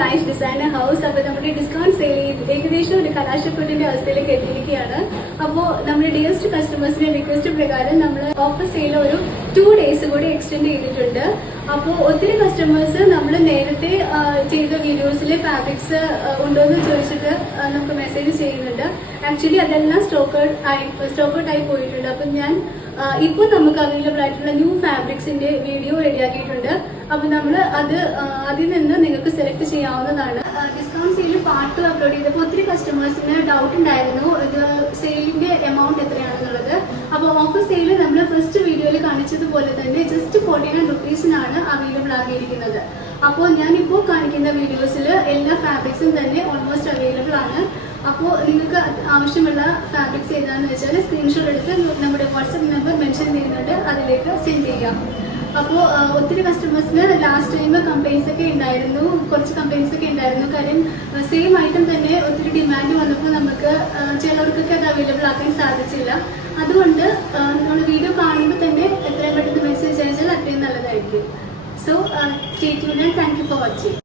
Life designer house. അപ്പോൾ നമ്മുടെ discount sale ഏകദേശം ഒരു കലാശക്കൊല്ലിന്റെ അവസ്ഥയിലേക്ക് എത്തിയിരിക്കുകയാണ്. അപ്പോൾ നമ്മുടെ ഡിയറസ്റ്റ് കസ്റ്റമേഴ്സിന്റെ റിക്വസ്റ്റ് പ്രകാരം നമ്മൾ ഓഫർ സെയിൽ ഒരു 2 days കൂടി എക്സ്റ്റെൻഡ് ചെയ്തിട്ടുണ്ട്. അപ്പോൾ ഒത്തിരി കസ്റ്റമേഴ്സ് നമ്മൾ നേരത്തെ ചെയ്ത വീഡിയോസിലെ ഫാബ്രിക്സ് ഉണ്ടോ എന്ന് ചോദിച്ചിട്ട് നമുക്ക് മെസ്സേജ് ചെയ്യുന്നുണ്ട്. ആക്ച്വലി അതെല്ലാം സ്റ്റോക്ക് ഔട്ട് ആയി പോയിട്ടുണ്ട്. അപ്പം ഞാൻ ഇപ്പോൾ നമുക്ക് അവൈലബിൾ ആയിട്ടുള്ള ന്യൂ ഫാബ്രിക്സിന്റെ വീഡിയോ റെഡിയാക്കിയിട്ടുണ്ട്. അപ്പൊ നമ്മൾ അതിൽ നിന്ന് നിങ്ങൾക്ക് സെലക്ട് ചെയ്യാവുന്നതാണ്. ഡിസ്കൗണ്ട് സെയിൽ പാർട്ട് 2 അപ്ലോഡ് ചെയ്തപ്പോൾ ഒത്തിരി കസ്റ്റമേഴ്സിന് ഡൗട്ട് ഉണ്ടായിരുന്നു ഇത് സെയിലിന്റെ എമൗണ്ട് എത്രയാണെന്നുള്ളത്. അപ്പോൾ ഓഫർ സെയിൽ നമ്മൾ ഫസ്റ്റ് വീഡിയോയിൽ കാണിച്ചതുപോലെ തന്നെ ജസ്റ്റ് 49 rupeesനാണ് അവൈലബിൾ ആകിയിരിക്കുന്നത്. അപ്പോൾ ഞാനിപ്പോൾ കാണിക്കുന്ന വീഡിയോസിൽ എല്ലാ ഫാബ്രിക്സും തന്നെ ഓൾമോസ്റ്റ് അവൈലബിൾ ആണ്. അപ്പോൾ നിങ്ങൾക്ക് ആവശ്യമുള്ള ഫാബ്രിക്സ് ഏതാണെന്ന് വെച്ചാൽ സ്ക്രീൻഷോട്ട് എടുത്ത് നമ്മുടെ വാട്സ്ആപ്പ് നമ്പർ മെൻഷൻ ചെയ്യുന്നുണ്ട്, അതിലേക്ക് സെൻഡ് ചെയ്യാം. അപ്പോൾ ഒത്തിരി കസ്റ്റമേഴ്സിന് ലാസ്റ്റ് ടൈം കംപ്ലൈൻസ് ഒക്കെ ഉണ്ടായിരുന്നു, കുറച്ച് കംപ്ലൈൻസ് ഒക്കെ ഉണ്ടായിരുന്നു. കാര്യം സെയിം ഐറ്റം തന്നെ ഒത്തിരി ഡിമാൻഡ് വന്നപ്പോൾ നമുക്ക് ചിലവർക്കൊക്കെ അത് അവൈലബിൾ ആക്കാൻ സാധിച്ചില്ല. അതുകൊണ്ട് നമ്മൾ വീഡിയോ കാണുമ്പോൾ തന്നെ എത്രയും പെട്ടെന്ന് മെസ്സേജ് അയച്ചാൽ അത്രയും നല്ലതായിരിക്കും. So stay tuned and thank you for watching.